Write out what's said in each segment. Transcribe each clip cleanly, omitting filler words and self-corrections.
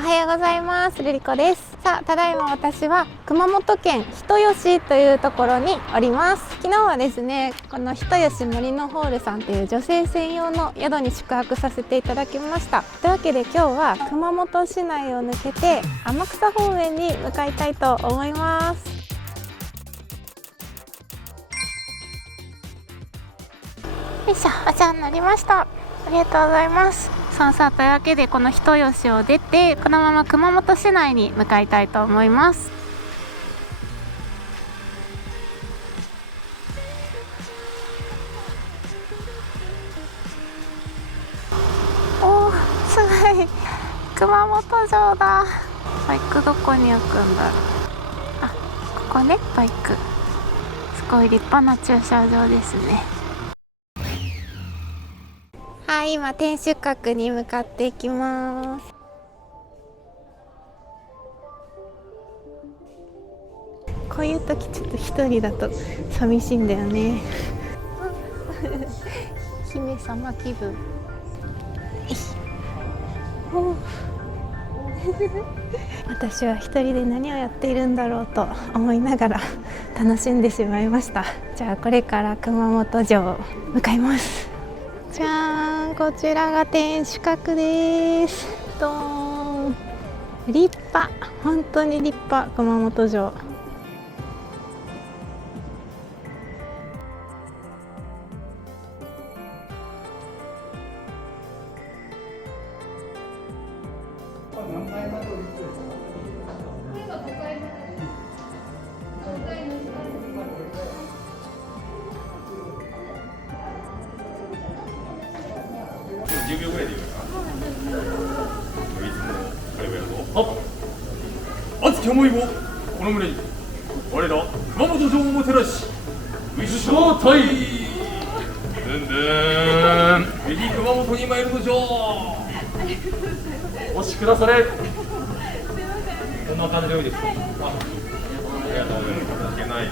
おはようございます。ルリコです。さあ、ただいま私は熊本県人吉というところにおります。昨日はですね、この人吉森のホールさんという女性専用の宿に宿泊させていただきました。というわけで今日は熊本市内を抜けて天草方面に向かいたいと思います。よいしょ、お世話になりました。ありがとうございます。さあというわけでこの人吉を出てこのまま熊本市内に向かいたいと思います。おー、すごい熊本城だ。バイクどこに置くんだろう。あ、ここね、バイク。すごい立派な駐車場ですね。はい、今天守閣に向かっていきます。こういう時ちょっと一人だと寂しいんだよね。姫様気分。私は一人で何をやっているんだろうと思いながら楽しんでしまいました。じゃあこれから熊本城向かいます。じゃーん、こちらが天守閣です。ドーン、立派、本当に立派、熊本城。10秒ぐらいでいいかな。いつもあれをやると、熱き思いをこの胸に我ら熊本城をもてなしウィッシュタイでんでーんぜひ熊本に参るのじゃ。お越しくだされ。こんな感じでよいですか。ありがとうございます。いけない。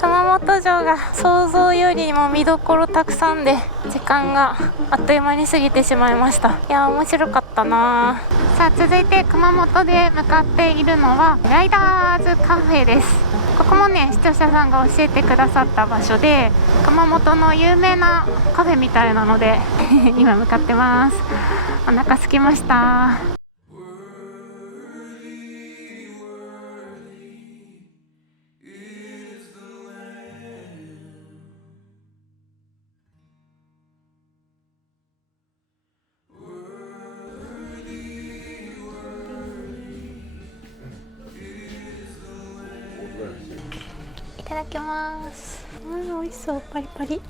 熊本城が想像よりも見どころたくさんで時間があっという間に過ぎてしまいました。いやー、面白かったな。さあ続いて熊本で向かっているのはライダーズカフェです。ここもね、視聴者さんが教えてくださった場所で熊本の有名なカフェみたいなので今向かってます。お腹空きました。いただきます。美味しそう、パリパリ。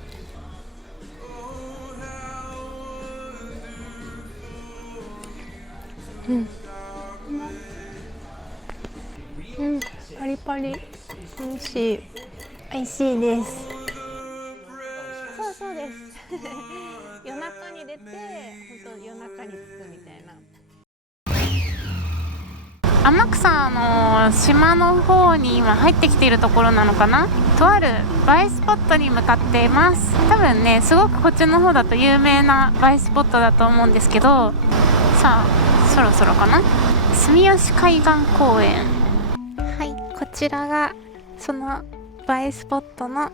パリパリ、美味しい。美味しいです。そうです。夜中に出て、本当夜中に着くみたいな。天草の島の方に今入ってきているところなのかな。とある映えスポットに向かっています。多分ね、すごくこっちの方だと有名な映えスポットだと思うんですけど、さあそろそろかな。住吉海岸公園。はい、こちらがその映えスポットの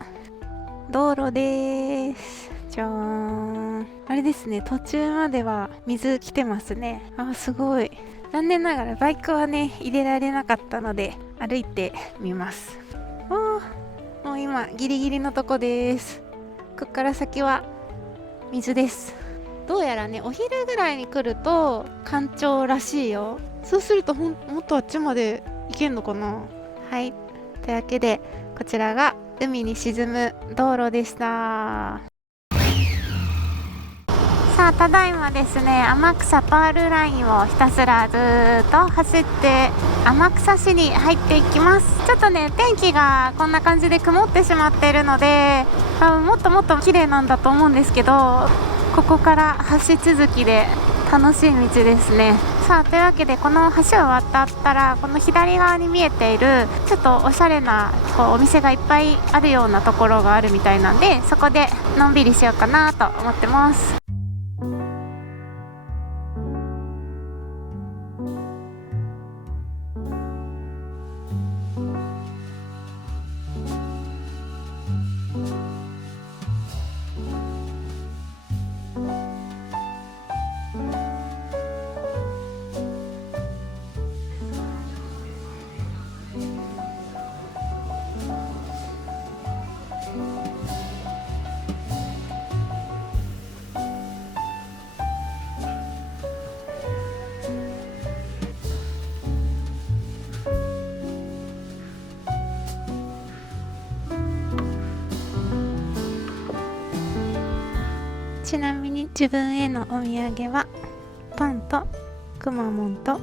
道路です。じゃーん。あれですね、途中までは水来てますね。すごい。残念ながらバイクはね入れられなかったので歩いてみます。もう今ギリギリのとこです。ここから先は水です。どうやらね、お昼ぐらいに来ると干潮らしいよ。そうするともっとあっちまで行けんのかな。はい、というわけでこちらが海に沈む道路でした。さあただいまですね、天草パールラインをひたすらずーっと走って天草市に入っていきます。ちょっとね、天気がこんな感じで曇ってしまっているのでもっともっと綺麗なんだと思うんですけど、ここから橋続きで楽しい道ですね。さあというわけでこの橋を渡ったらこの左側に見えているちょっとおしゃれなお店がいっぱいあるようなところがあるみたいなんで、そこでのんびりしようかなと思ってます。ちなみに自分へのお土産はパンとくまモンと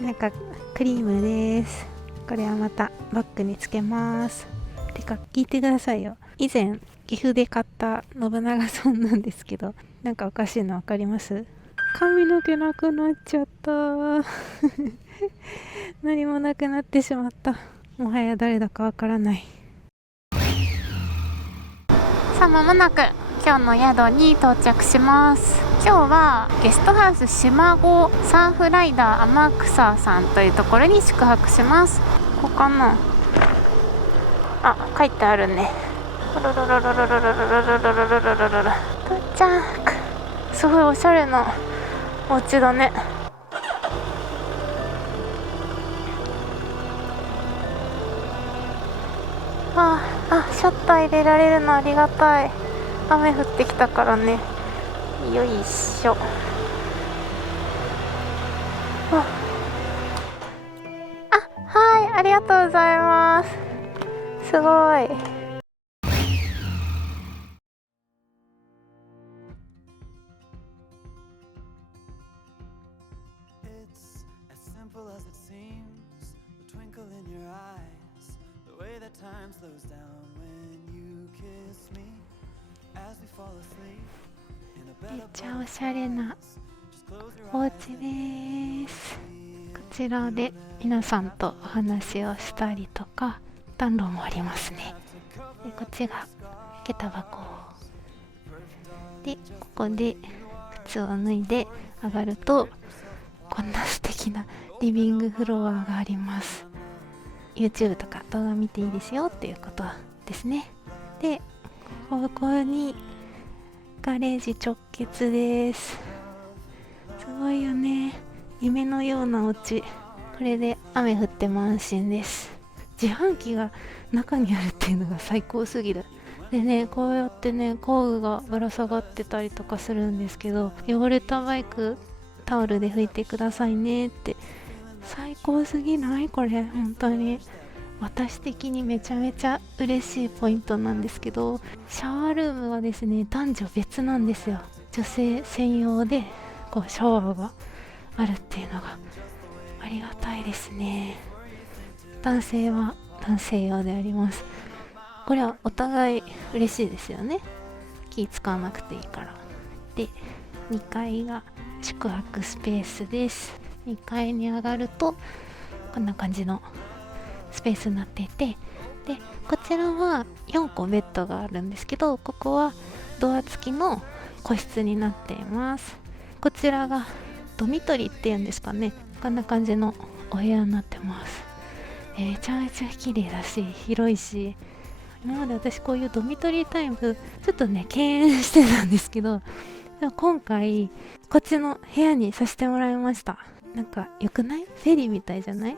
なんかクリームです。これはまたバッグにつけます。てか聞いてくださいよ。以前岐阜で買った信長さんなんですけど、なんかおかしいの分かります？髪の毛なくなっちゃった何もなくなってしまった。もはや誰だかわからない。さあ間もなく今日の宿に到着します。今日はゲストハウス島子サーフライダー天草さんというところに宿泊します。ここかなあ、書いてあるね。到着。すごいおしゃれなお家だね。シャッター入れられるのありがたい。雨降ってきたからね。よいしょ。はい、ありがとうございます。すごい。めっちゃおしゃれなお家です。こちらで皆さんとお話をしたりとか、暖炉もありますね。でこっちが下駄箱で、ここで靴を脱いで上がるとこんな素敵なリビングフロアがあります。 YouTube とか動画見ていいですよっていうことですね。でここにガレージ直結です。すごいよね。夢のようなお家。これで雨降っても安心です。自販機が中にあるっていうのが最高すぎる。でね、こうやってね工具がぶら下がってたりとかするんですけど、汚れたバイクタオルで拭いてくださいねって、最高すぎない？これ本当に私的にめちゃめちゃ嬉しいポイントなんですけど、シャワールームはですね男女別なんですよ。女性専用でこうシャワーがあるっていうのがありがたいですね。男性は男性用であります。これはお互い嬉しいですよね。気使わなくていいから。で2階が宿泊スペースです。2階に上がるとこんな感じのスペースになっていて、でこちらは4個ベッドがあるんですけど、ここはドア付きの個室になっています。こちらがドミトリーっていうんですかね、こんな感じのお部屋になってます。めちゃめちゃ綺麗だし広いし、今まで私こういうドミトリータイプちょっとね敬遠してたんですけど、でも今回こっちの部屋にさせてもらいました。なんか良くない？フェリーみたいじゃない？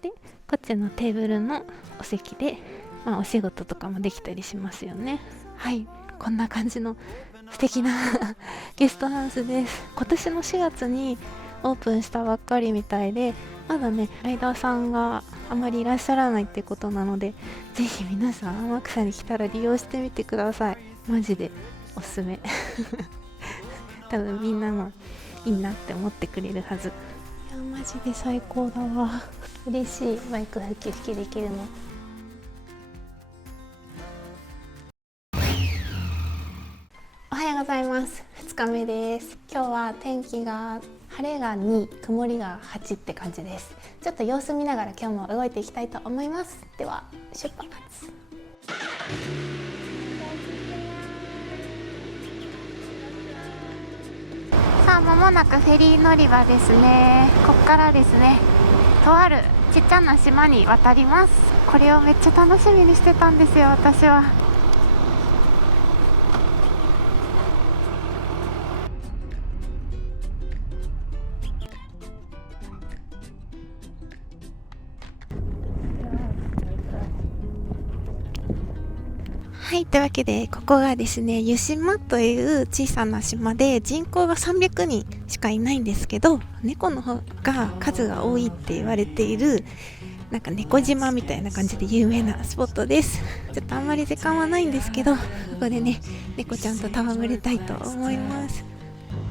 でこっちのテーブルのお席で、お仕事とかもできたりしますよね。はい、こんな感じの素敵なゲストハウスです。今年の4月にオープンしたばっかりみたいで、まだねライダーさんがあまりいらっしゃらないってことなので、ぜひ皆さん天草に来たら利用してみてください。マジでおすすめ多分みんなもいいなって思ってくれるはず。いやマジで最高だわ。嬉しい、バイク吹きできるの。おはようございます。2日目です。今日は天気が晴れが2、曇りが8って感じです。ちょっと様子見ながら今日も動いていきたいと思います。では出発。さあ間もなくフェリー乗り場ですね。こっからですね、とあるちっちゃな島に渡ります。これをめっちゃ楽しみにしてたんですよ、私は。はい、というわけでここがですね湯島という小さな島で、人口が300人しかいないんですけど、猫の方が数が多いって言われているなんか猫島みたいな感じで有名なスポットです。ちょっとあんまり時間はないんですけど、ここでね猫ちゃんと戯れたいと思います。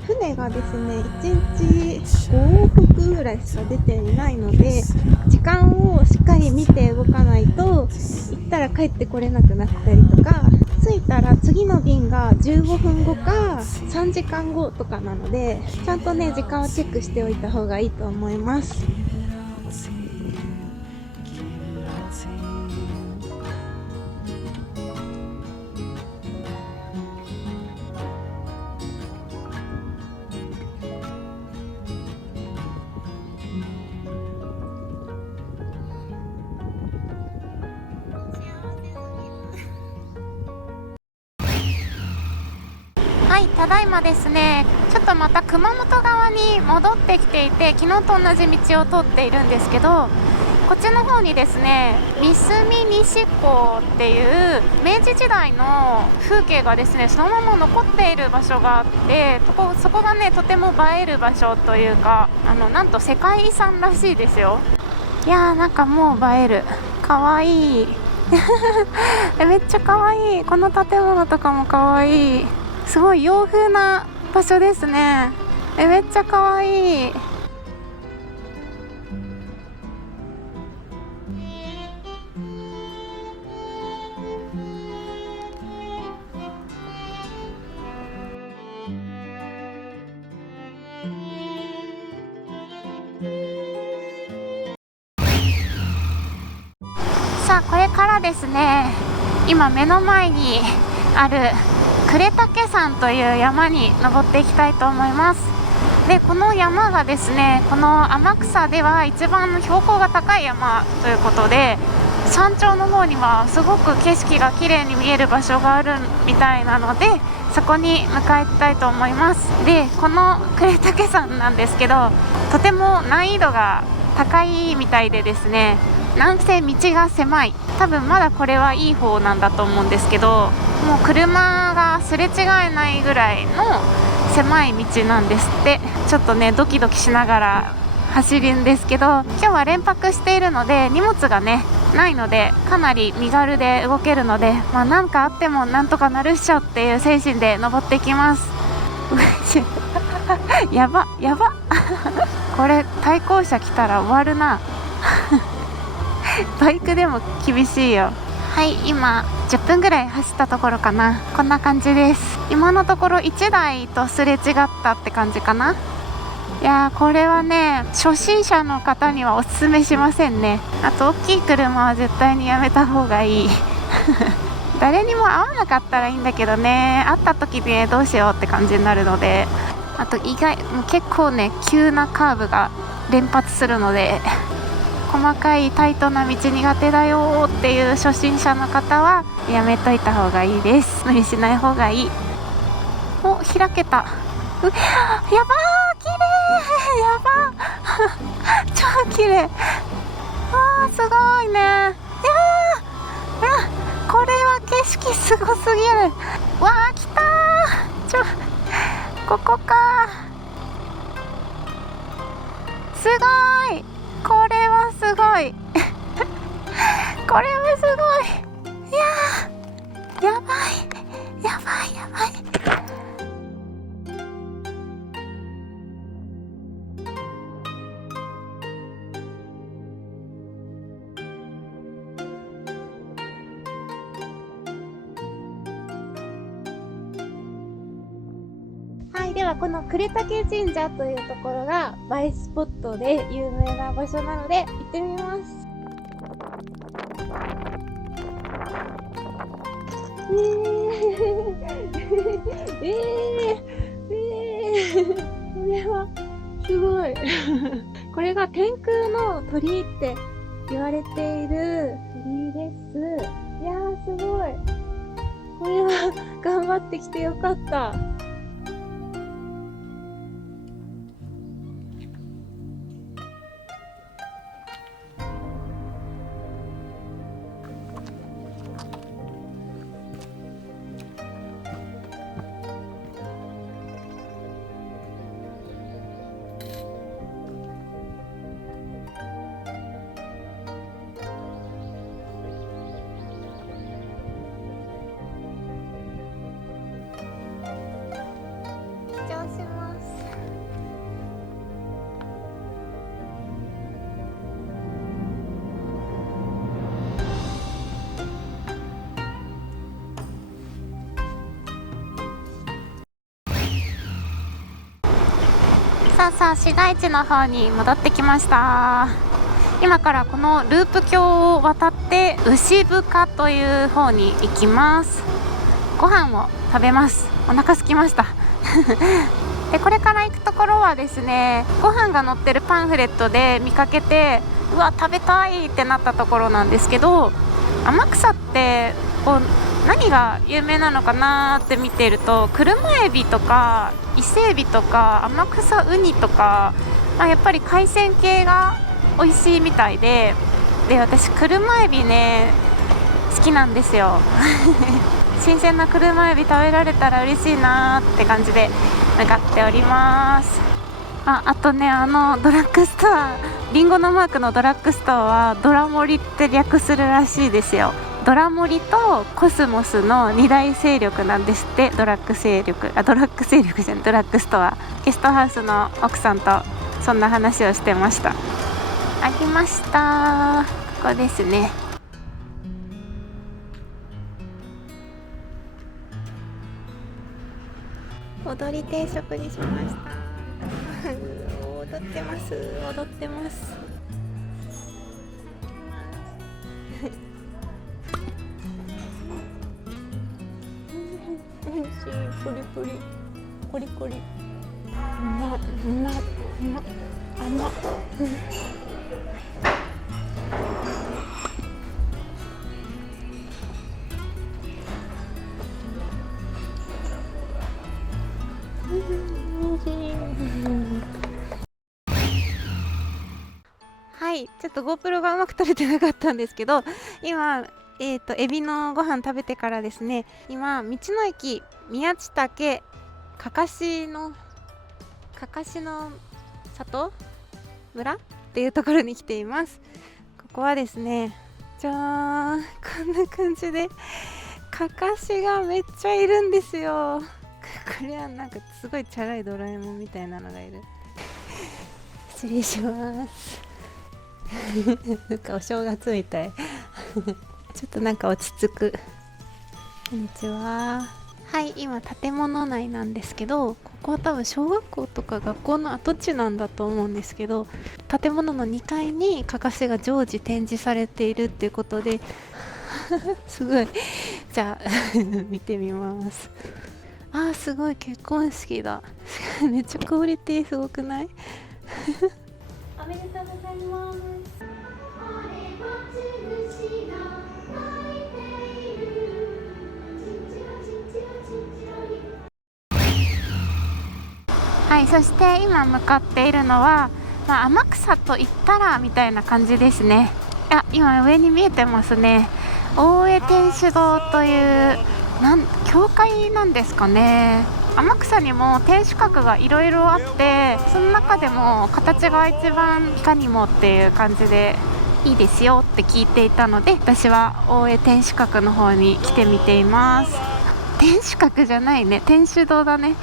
船がですね1日5往復ぐらいしか出ていないので、時間をしっかり見て動かないと行ったら帰ってこれなくなったりとか、着いたら次の便が15分後か3時間後とかなので、ちゃんとね時間をチェックしておいた方がいいと思います。はい、ただいまですね、ちょっとまた熊本側に戻ってきていて、昨日と同じ道を通っているんですけど、こっちの方にですね、三隅西港っていう明治時代の風景がですねそのまま残っている場所があって、そこがねとても映える場所というか、なんと世界遺産らしいですよ。いやー、なんかもう映える、かわいいめっちゃかわいい。この建物とかもかわいい。すごい洋風な場所ですね。めっちゃかわいい。さあ、これからですね、今目の前にある呉岳山という山に登っていきたいと思います。で、この山がですね、この天草では一番標高が高い山ということで、山頂の方にはすごく景色が綺麗に見える場所があるみたいなので、そこに向かいたいと思います。で、この呉岳山なんですけど、とても難易度が高いみたいでですね、なんせ道が狭い。多分まだこれはいい方なんだと思うんですけど、もう車がすれ違えないぐらいの狭い道なんですって。ちょっとねドキドキしながら走るんですけど、今日は連泊しているので荷物がねないので、かなり身軽で動けるので、なんかあってもなんとかなるっしょっていう精神で登ってきます。やばやばこれ対向車来たら終わるなバイクでも厳しいよ。はい、今10分ぐらい走ったところかな。こんな感じです。今のところ1台とすれ違ったって感じかな。いやー、これはね初心者の方にはおすすめしませんね。あと大きい車は絶対にやめた方がいい誰にも会わなかったらいいんだけどね、会った時にねどうしようって感じになるので、あともう結構ね急なカーブが連発するので、細かいタイトな道苦手だよっていう初心者の方はやめといた方がいいです。無理しない方がいい。お、開けた。やばー、綺麗やば超綺麗。あー、すごいね。いやー、これは景色すごすぎる。わー、来たー。ここか。すごい、これはすごいこれはすごい。いやー、やばいやばいやばい。はい、ではこの呉岳神社というところが映えスポットで有名な場所なので行ってみます。これはすごいこれが天空の鳥居って言われている鳥居です。いやー、すごい。これは頑張ってきてよかった。さあ市街地の方に戻ってきました。今からこのループ橋を渡って牛深という方に行きます。ご飯を食べます。お腹空きましたでこれから行くところはですね、ご飯が載ってるパンフレットで見かけて、うわ食べたいってなったところなんですけど、天草ってこう何が有名なのかなって見ていると、車エビとか伊勢エビとか天草ウニとか、やっぱり海鮮系が美味しいみたいで、私車エビね好きなんですよ新鮮な車エビ食べられたら嬉しいなって感じで向かっております。あとね、ドラッグストア、リンゴのマークのドラッグストアはドラモリって略するらしいですよ。ドラモリとコスモスの2大勢力なんですって。ドラッグストア。ゲストハウスの奥さんとそんな話をしてました。ありました。ここですね。踊り定食にしました踊ってます。おいしい。プリプリコリコリ、甘っはい、ちょっと GoPro がうまく撮れてなかったんですけど、今エビのご飯食べてからですね、今道の駅宮地岳かかしの里村っていうところに来ています。ここはですね、じゃーん、こんな感じでかかしがめっちゃいるんですよ。これはなんかすごいチャラいドラえもんみたいなのがいる失礼しますなんかお正月みたいちょっとなんか落ち着く。こんにちは。はい、今建物内なんですけど、ここは多分小学校とか学校の跡地なんだと思うんですけど、建物の2階にかかしが常時展示されているっていうことですごい。じゃあ見てみます。すごい結婚式だめっちゃクオリティすごくないおめでとうございます。はい、そして今向かっているのは、天草と言ったらみたいな感じですね。今上に見えてますね。大江天主堂という教会なんですかね。天草にも天守閣がいろいろあって、その中でも形が一番いかにもっていう感じでいいですよって聞いていたので、私は大江天守閣の方に来てみています。天守閣じゃないね、天守堂だね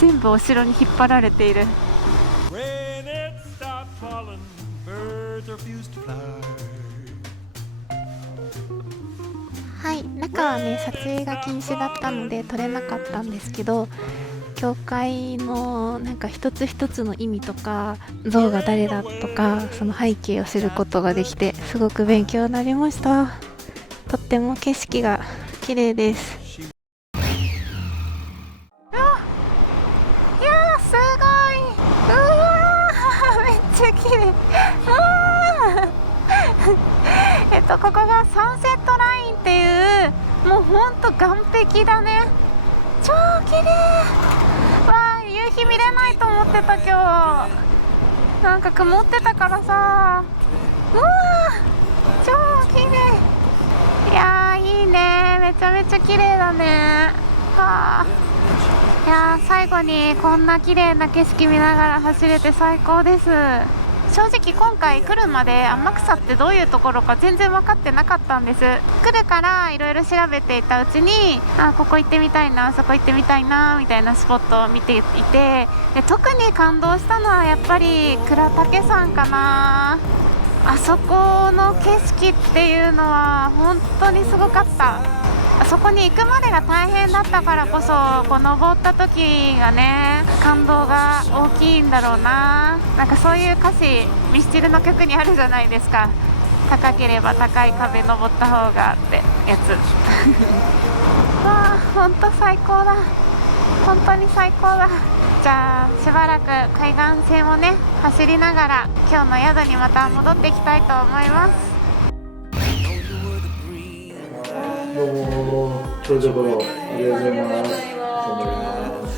全部お城に引っ張られている。はい、中はね撮影が禁止だったので撮れなかったんですけど、教会のなんか一つ一つの意味とか、像が誰だとか、その背景を知ることができてすごく勉強になりました。とっても景色が綺麗です。すごい、めっちゃ綺麗ここがサンセットラインっていう、もうほんと岸壁だね。超綺麗。夕日見れないと思ってた今日。なんか曇ってたからさ。超綺麗。いやーいいね、めちゃめちゃ綺麗だね。いやー、最後にこんな綺麗な景色見ながら走れて最高です。正直今回来るまで天草ってどういうところか全然分かってなかったんです。来るからいろいろ調べていたうちに、ここ行ってみたいな、そこ行ってみたいなみたいなスポットを見ていて、で特に感動したのはやっぱり倉岳山かな。あそこの景色っていうのは本当にすごかった。あそこに行くまでが大変だったからこそ、こう登った時がね、感動が大きいんだろうな。なんかそういう歌詞ミスチルの曲にあるじゃないですか。高ければ高い壁登った方がってやつわあ、ほんと最高だ。本当に最高だ。じゃあしばらく海岸線をね走りながら今日の宿にまた戻っていきたいと思います。どうも、長女頃、ありがとうございます。頑張ります。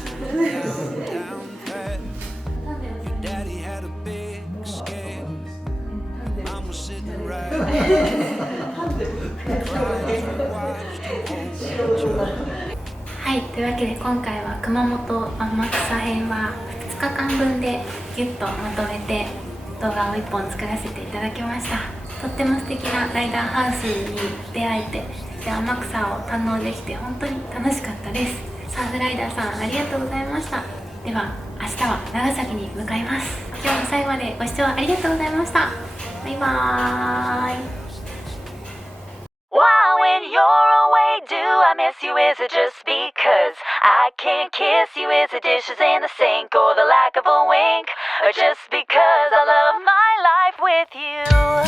はい、というわけで今回は熊本天草編は2日間分でギュッとまとめて動画を1本作らせていただきました。とっても素敵なライダーハウスに出会えて、そして天草を堪能できて本当に楽しかったです。サーフライダーさんありがとうございました。では明日は長崎に向かいます。今日も最後までご視聴ありがとうございました。バイバーイ。 Why, when you're away, do I miss you? Is it just because I can't kiss you? Is it dishes in the sink or the lack of a wink? Or just because I love my life with you?